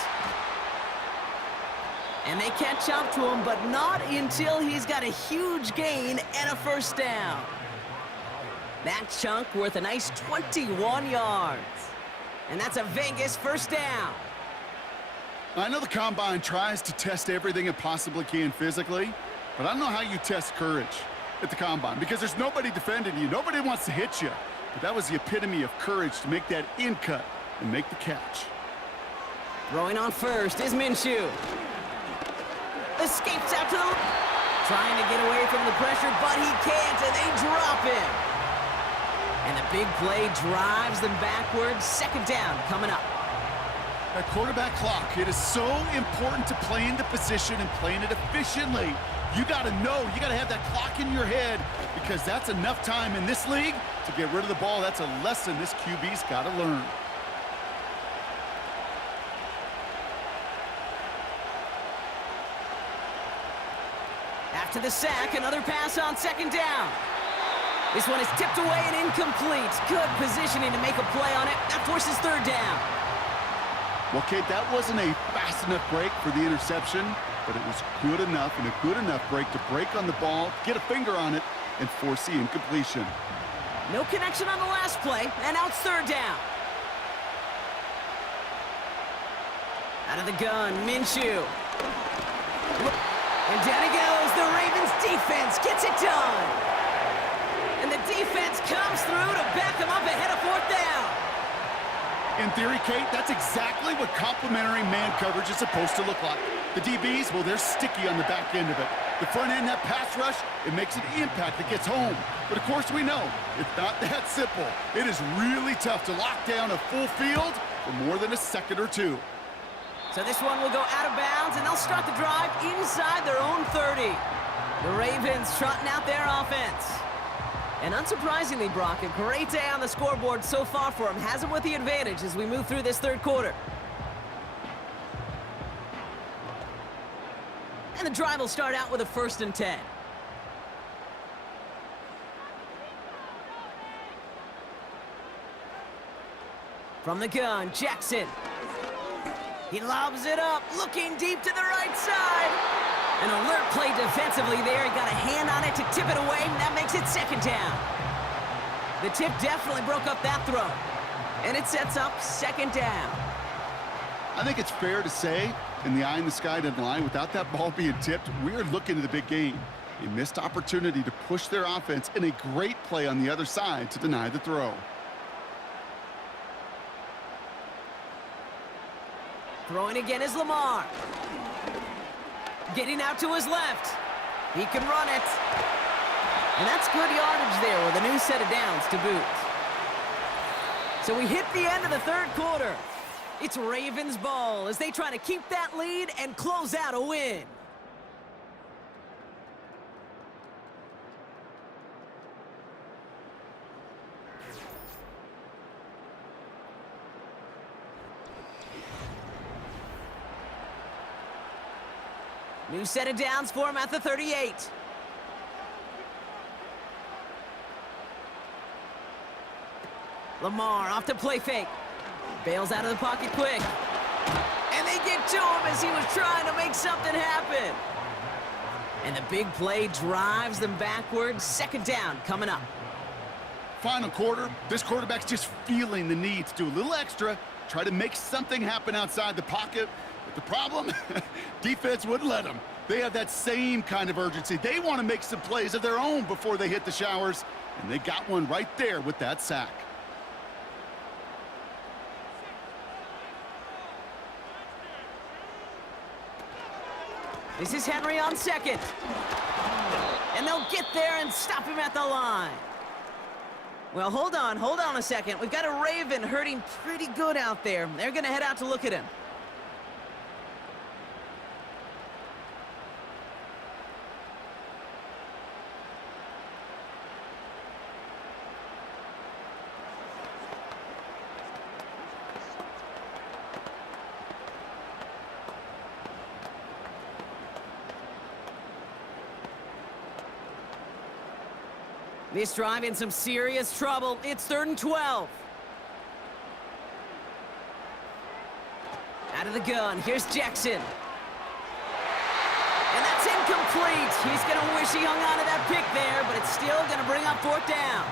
And they catch up to him, but not until he's got a huge gain and a 1st down. That chunk worth a nice 21 yards. And that's a Vegas 1st down. I know the Combine tries to test everything it possibly can physically, but I don't know how you test courage at the Combine because there's nobody defending you. Nobody wants to hit you. But that was the epitome of courage to make that in cut and make the catch. Throwing on 1st is Minshew. Escapes out to the... Trying to get away from the pressure, but he can't, and they drop him. And the big play drives them backwards. 2nd down coming up. That quarterback clock, it is so important to play in the position and playing it efficiently. You got to know, you got to have that clock in your head because that's enough time in this league to get rid of the ball. That's a lesson this QB's got to learn. After the sack, another pass on 2nd down. This one is tipped away and incomplete. Good positioning to make a play on it. That forces 3rd down. Well, Kate, that wasn't a fast enough break for the interception, but it was good enough and a good enough break to break on the ball, get a finger on it, and force the incompletion. No connection on the last play, and now it's 3rd down. Out of the gun, Minshew. And down he goes. The Ravens defense gets it done. And the defense comes through to back them up ahead of 4th down. In theory, Kate, that's exactly what complementary man coverage is supposed to look like. The DBs, well, they're sticky on the back end of it. The front end, that pass rush, it makes an impact that gets home. But of course we know, it's not that simple. It is really tough to lock down a full field for more than a second or two. So this one will go out of bounds, and they'll start the drive inside their own 30. The Ravens trotting out their offense. And unsurprisingly, Brock, a great day on the scoreboard so far for him. Has him with the advantage as we move through this 3rd quarter. And the drive will start out with a 1st and 10. From the gun, Jackson. He lobs it up, looking deep to the right side. An alert play defensively there. He got a hand on it to tip it away, and that makes it 2nd down. The tip definitely broke up that throw. And it sets up 2nd down. I think it's fair to say, in the eye in the sky doesn't lie, without that ball being tipped, we're looking at the big game. A missed opportunity to push their offense and a great play on the other side to deny the throw. Throwing again is Lamar. Getting out to his left. He can run it. And that's good yardage there with a new set of downs to boot. So we hit the end of the 3rd quarter. It's Ravens ball as they try to keep that lead and close out a win. New set of downs for him at the 38. Lamar off to play fake. Bails out of the pocket quick. And they get to him as he was trying to make something happen. And the big play drives them backwards. Second down coming up. Final quarter, this quarterback's just feeling the need to do a little extra, try to make something happen outside the pocket. But the problem, defense wouldn't let them. They have that same kind of urgency. They want to make some plays of their own before they hit the showers, and they got one right there with that sack. This is Henry on second. And they'll get there and stop him at the line. Well, hold on a second. We've got a Raven hurting pretty good out there. They're going to head out to look at him. This drive in some serious trouble. It's 3rd and 12. Out of the gun, here's Jackson. And that's incomplete. He's going to wish he hung on to that pick there, but it's still going to bring up 4th down.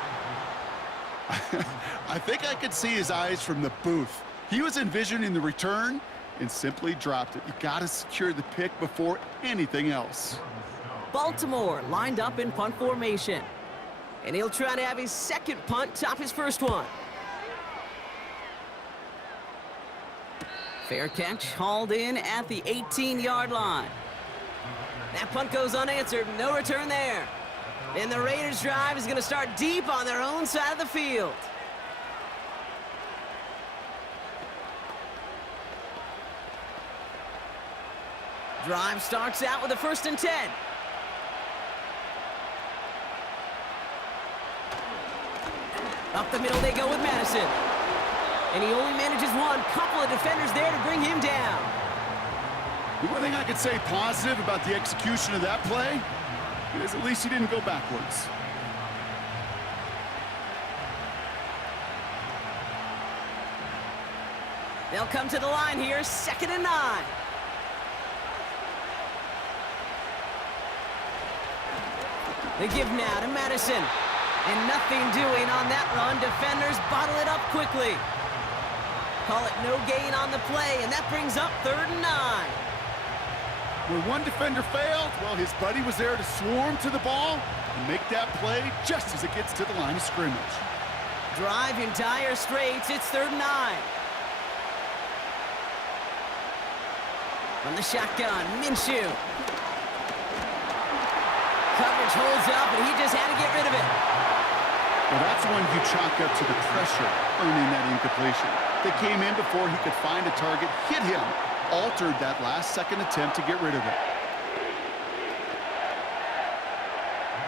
I think I could see his eyes from the booth. He was envisioning the return and simply dropped it. You got to secure the pick before anything else. Baltimore lined up in punt formation. And he'll try to have his second punt top his first one. Fair catch, hauled in at the 18-yard line. That punt goes unanswered, no return there. And the Raiders' drive is going to start deep on their own side of the field. Drive starts out with a 1st and 10. Up the middle they go with Madison. And he only manages one. Couple of defenders there to bring him down. The one thing I could say positive about the execution of that play is at least he didn't go backwards. They'll come to the line here, 2nd and 9. They give now to Madison. And nothing doing on that run. Defenders bottle it up quickly. Call it no gain on the play, and that brings up 3rd and 9. Where one defender failed, well, his buddy was there to swarm to the ball and make that play just as it gets to the line of scrimmage. Drive in dire straits. It's 3rd and 9. From the shotgun, Minshew. Coverage holds up, and he just had to get rid of it. Well, that's one you chalk up to the pressure earning that incompletion. They came in before he could find a target, hit him, altered that last-second attempt to get rid of it.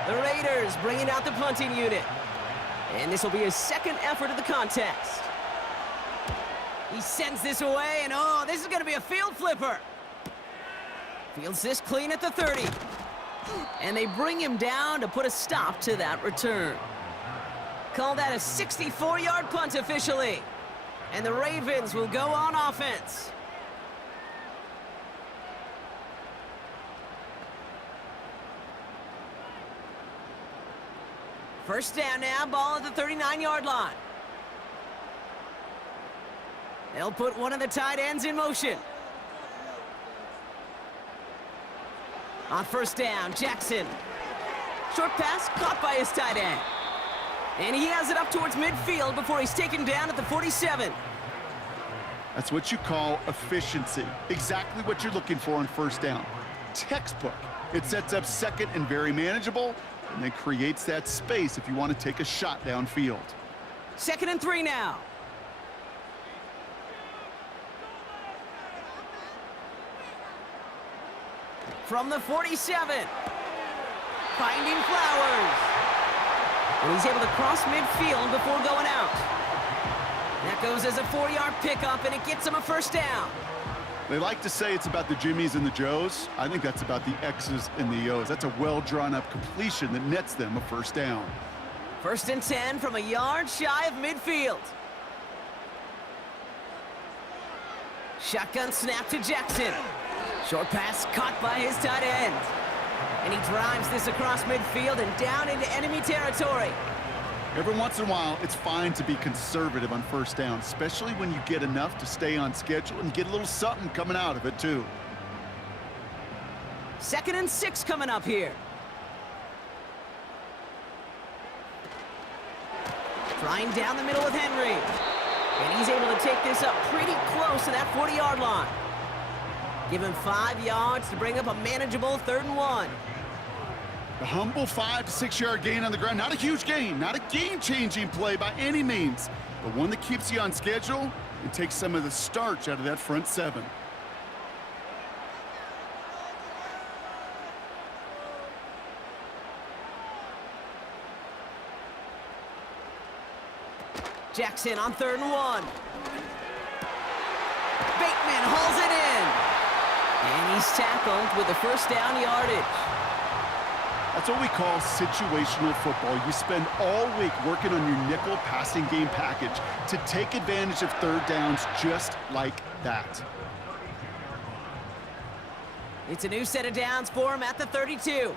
The Raiders bringing out the punting unit. And this will be his second effort of the contest. He sends this away, and oh, this is going to be a field flipper. Fields this clean at the 30. And they bring him down to put a stop to that return. Call that a 64-yard punt officially. And the Ravens will go on offense. First down now, ball at the 39-yard line. They'll put one of the tight ends in motion. On first down, Jackson. Short pass caught by his tight end. And he has it up towards midfield before he's taken down at the 47. That's what you call efficiency. Exactly what you're looking for on first down. Textbook. It sets up second and very manageable, and then creates that space if you want to take a shot downfield. 2nd and 3 now. From the 47. Finding Flowers. And he's able to cross midfield before going out. That goes as a 4-yard pickup, and it gets him a first down. They like to say it's about the Jimmies and the Joes. I think that's about the X's and the O's. That's a well-drawn-up completion that nets them a first down. 1st and 10 from a yard shy of midfield. Shotgun snap to Jackson. Short pass caught by his tight end. And he drives this across midfield and down into enemy territory. Every once in a while, it's fine to be conservative on first down, especially when you get enough to stay on schedule and get a little something coming out of it, too. 2nd and 6 coming up here. Trying down the middle with Henry. And he's able to take this up pretty close to that 40-yard line. Give him 5 yards to bring up a manageable 3rd and 1. The humble 5 to 6 yard gain on the ground. Not a huge gain, not a game-changing play by any means, but one that keeps you on schedule and takes some of the starch out of that front 7. Jackson on 3rd and 1. Bateman hauls it in. And he's tackled with the first down yardage. That's what we call situational football. You spend all week working on your nickel passing game package to take advantage of 3rd downs just like that. It's a new set of downs for him at the 32.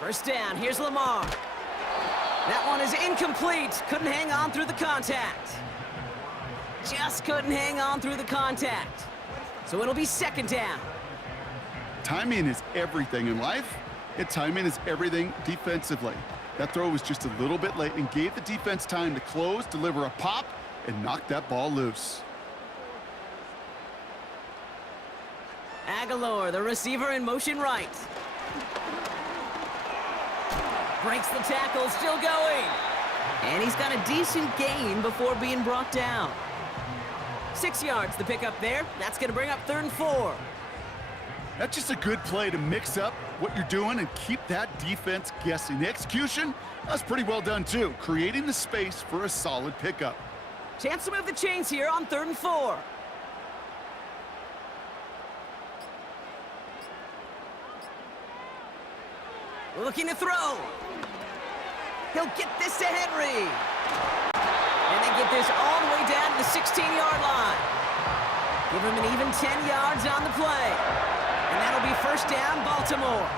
1st down, here's Lamar. That one is incomplete. Couldn't hang on through the contact. Just couldn't hang on through the contact. So it'll be 2nd down. Timing is everything in life, and timing is everything defensively. That throw was just a little bit late and gave the defense time to close, deliver a pop, and knock that ball loose. Aguilar, the receiver, in motion right. Breaks the tackle, still going. And he's got a decent gain before being brought down. 6 yards the pickup there. That's going to bring up 3rd and 4. That's just a good play to mix up what you're doing and keep that defense guessing. The execution, that's pretty well done too, creating the space for a solid pickup. Chance to move the chains here on 3rd and 4. Looking to throw. He'll get this to Henry. And they get this all the way down to the 16-yard line. Give him an even 10 yards on the play. And that'll be 1st down, Baltimore.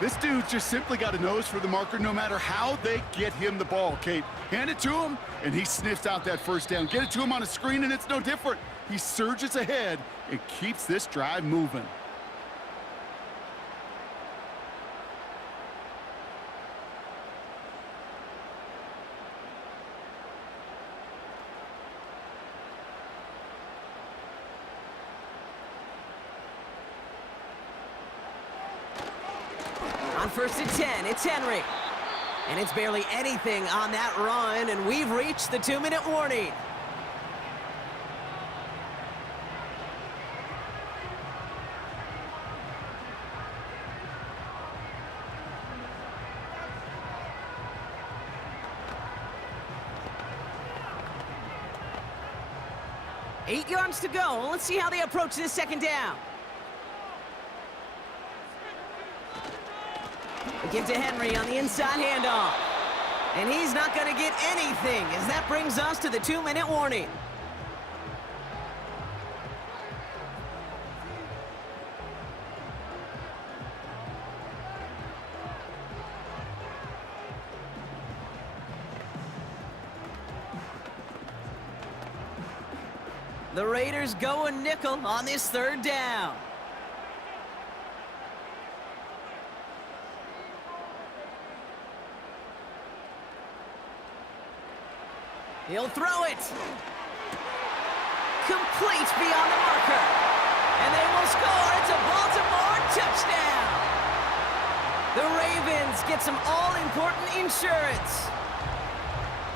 This dude's just simply got a nose for the marker no matter how they get him the ball, Kate. Hand it to him, and he sniffs out that 1st down. Get it to him on a screen, and it's no different. He surges ahead and keeps this drive moving. On 1st and 10, it's Henry. And it's barely anything on that run, and we've reached the 2-minute warning. Eight yards to go. Let's see how they approach this 2nd down. They give to Henry on the inside handoff. And he's not going to get anything as that brings us to the 2-minute warning. The Raiders go a nickel on this 3rd down. He'll throw it. Complete beyond the marker. And they will score. It's a Baltimore touchdown. The Ravens get some all-important insurance.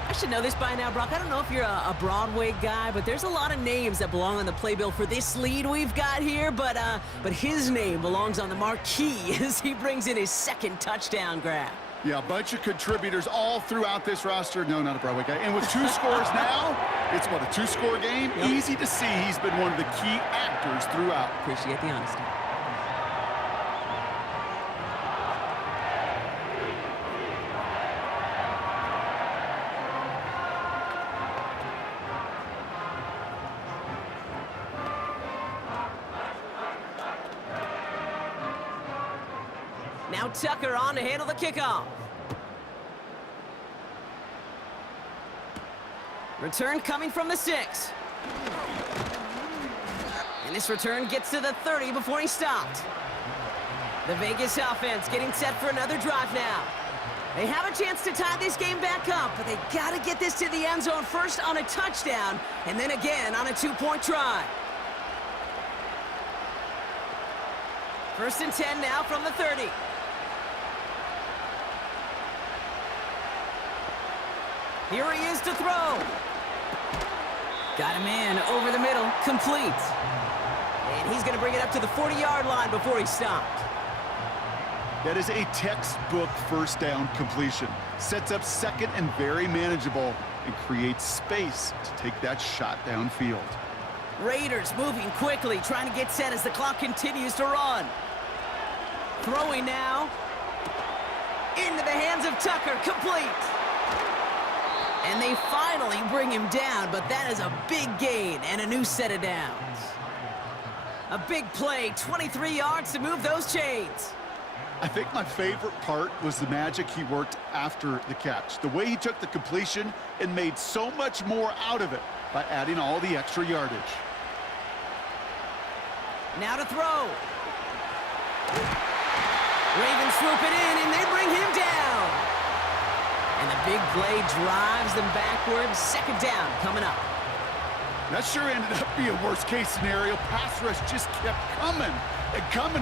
I should know this by now, Brock. I don't know if you're a Broadway guy, but there's a lot of names that belong on the playbill for this lead we've got here. But his name belongs on the marquee as he brings in his 2nd touchdown grab. Yeah, a bunch of contributors all throughout this roster. No, not a Broadway guy. And with 2 scores now, it's what, a 2-score game? Yep. Easy to see he's been one of the key actors throughout. Appreciate the honesty. Now Tucker on to handle the kickoff. Return coming from the 6. And this return gets to the 30 before he stopped. The Vegas offense getting set for another drive now. They have a chance to tie this game back up, but they got to get this to the end zone first on a touchdown, and then again on a 2-point try. 1st and 10 now from the 30. Here he is to throw. Got him in over the middle, complete. And he's going to bring it up to the 40-yard line before he stopped. That is a textbook first down completion. Sets up second and very manageable and creates space to take that shot downfield. Raiders moving quickly, trying to get set as the clock continues to run. Throwing now. Into the hands of Tucker, complete. And they finally bring him down, but that is a big gain and a new set of downs. A big play, 23 yards to move those chains. I think my favorite part was the magic he worked after the catch. The way he took the completion and made so much more out of it by adding all the extra yardage. Now to throw. Ravens swoop it in, and they bring him down. And the big play drives them backwards. 2nd down coming up. That sure ended up being a worst-case scenario. Pass rush just kept coming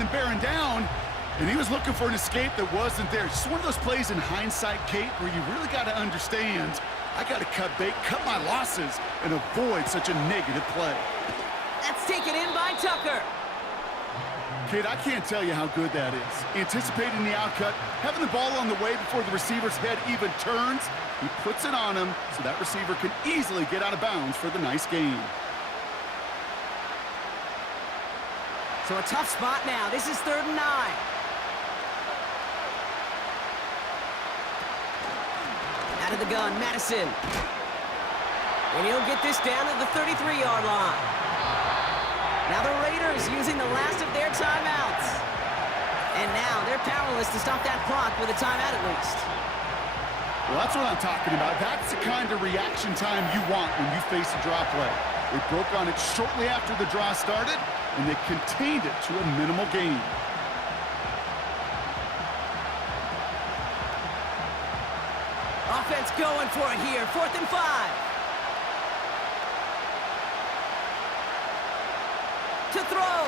and bearing down. And he was looking for an escape that wasn't there. Just one of those plays in hindsight, Kate, where you really got to understand, I got to cut bait, cut my losses, and avoid such a negative play. That's taken in by Tucker. Kate, I can't tell you how good that is. Anticipating the outcut, having the ball on the way before the receiver's head even turns, he puts it on him so that receiver can easily get out of bounds for the nice gain. So a tough spot now. This is 3rd and 9. Out of the gun, Madison. And he'll get this down to the 33-yard line. Now the Raiders using the last of their timeouts. And now they're powerless to stop that clock with a timeout at least. Well, that's what I'm talking about. That's the kind of reaction time you want when you face a draw play. They broke on it shortly after the draw started, and they contained it to a minimal gain. Offense going for it here. 4th and 5. To throw.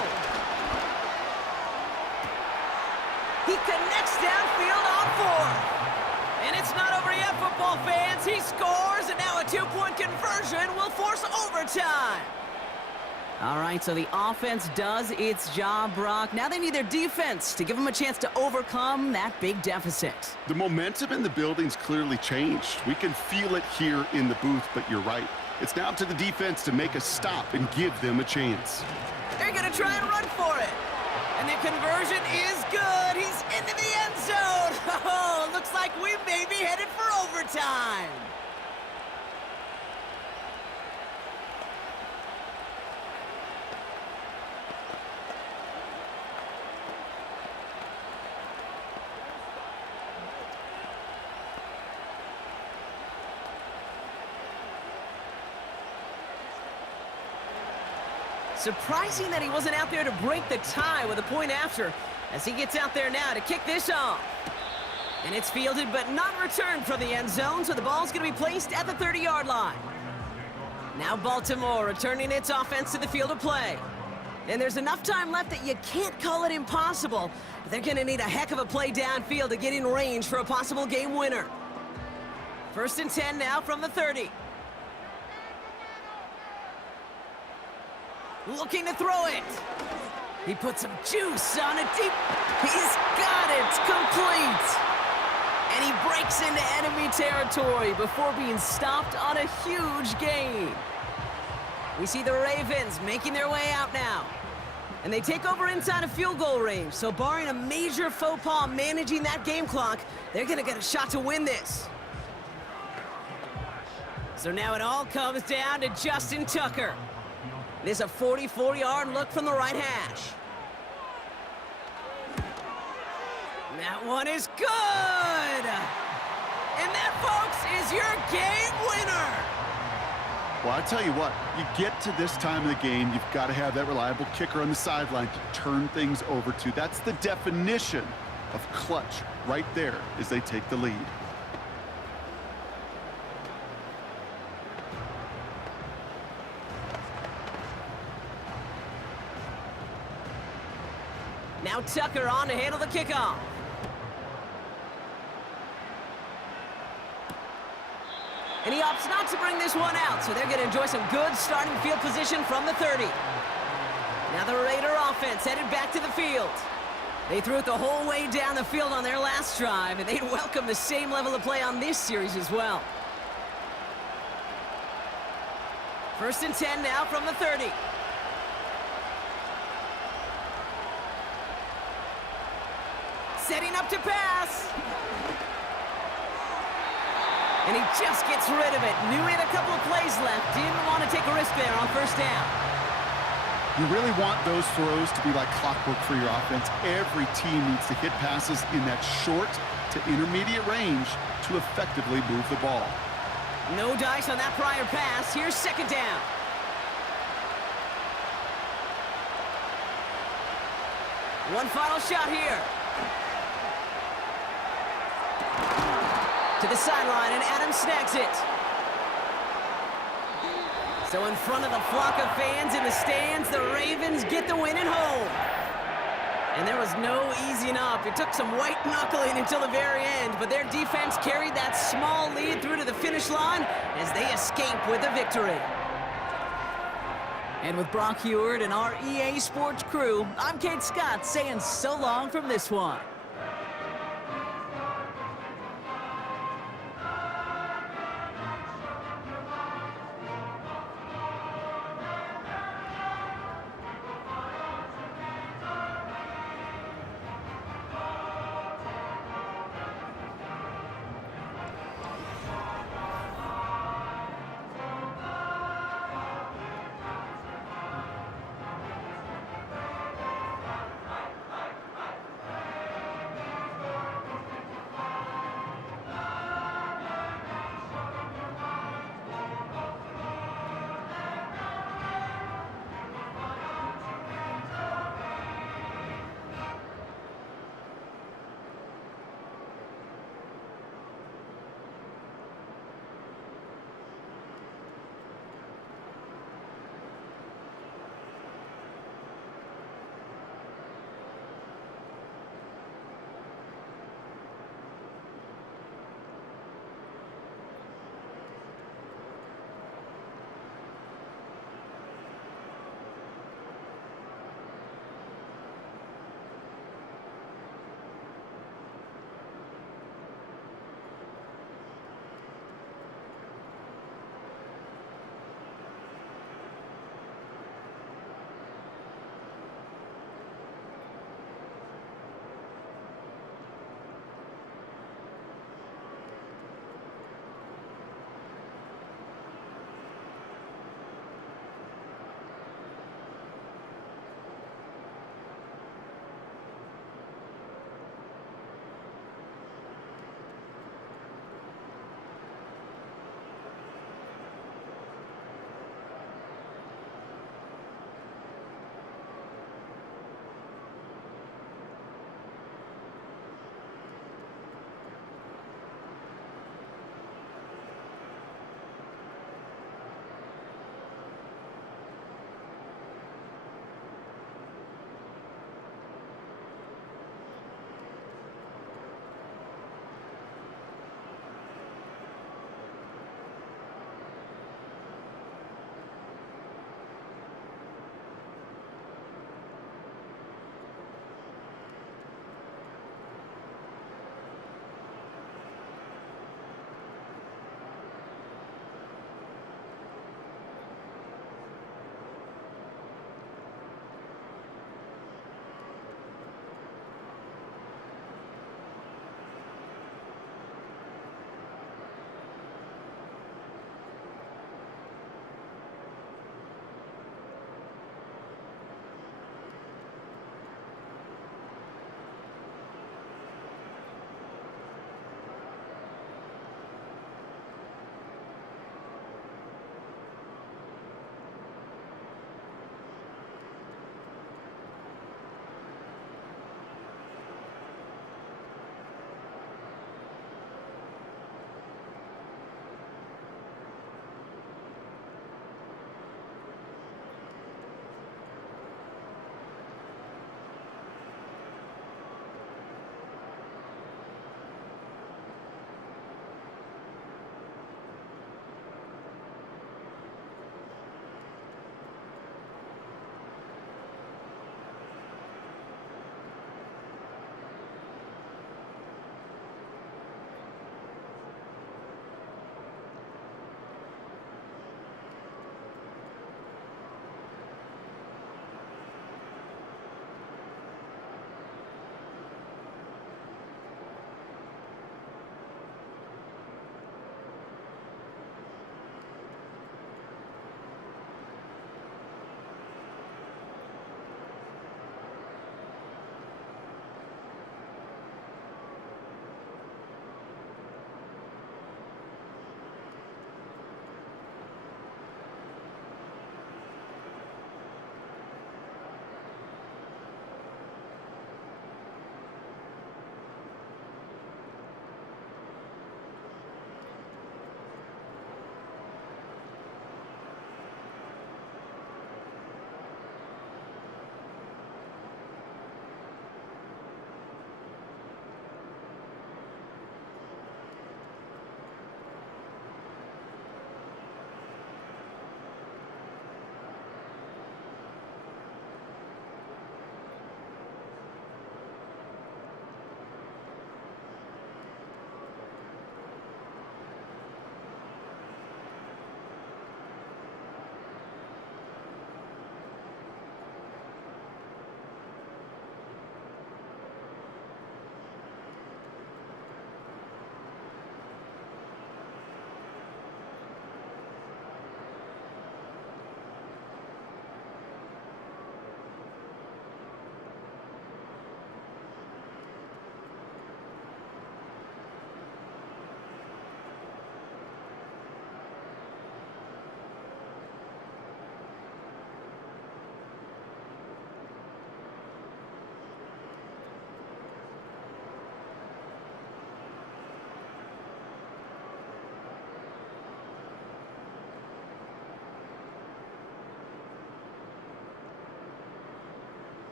He connects downfield on 4th. And it's not over yet, football fans. He scores, and now a 2-point conversion will force overtime. All right, so the offense does its job, Brock. Now they need their defense to give them a chance to overcome that big deficit. The momentum in the building's clearly changed. We can feel it here in the booth, but you're right. It's now up to the defense to make a stop and give them a chance. They're going to try and run for it. And the conversion is good. He's into the end zone. Oh, looks like we may be headed for overtime. Surprising that he wasn't out there to break the tie with a point after, as he gets out there now to kick this off. And it's fielded but not returned from the end zone, so the ball's going to be placed at the 30-yard line. Now Baltimore returning its offense to the field of play. And there's enough time left that you can't call it impossible. But they're going to need a heck of a play downfield to get in range for a possible game winner. 1st and 10 now from the 30. Looking to throw it. He puts some juice on it deep. He's got it. Complete. And he breaks into enemy territory before being stopped on a huge gain. We see the Ravens making their way out now. And they take over inside of field goal range, so barring a major faux pas managing that game clock, they're gonna get a shot to win this. So now it all comes down to Justin Tucker. It is a 44-yard look from the right hash. That one is good! And that, folks, is your game winner! Well, I tell you what, you get to this time of the game, you've got to have that reliable kicker on the sideline to turn things over to. That's the definition of clutch right there as they take the lead. Now Tucker on to handle the kickoff. And he opts not to bring this one out, so they're going to enjoy some good starting field position from the 30. Now the Raider offense headed back to the field. They threw it the whole way down the field on their last drive, and they'd welcome the same level of play on this series as well. 1st and 10 now from the 30. Setting up to pass. And he just gets rid of it. Knew he had a couple of plays left. Didn't want to take a risk there on 1st down. You really want those throws to be like clockwork for your offense. Every team needs to hit passes in that short to intermediate range to effectively move the ball. No dice on that prior pass. Here's 2nd down. One final shot here. To the sideline, and Adams snags it. So in front of the flock of fans in the stands, the Ravens get the win at home. And there was no easing up. It took some white knuckling until the very end, but their defense carried that small lead through to the finish line as they escape with a victory. And with Brock Heward and our EA Sports crew, I'm Kate Scott saying so long from this one.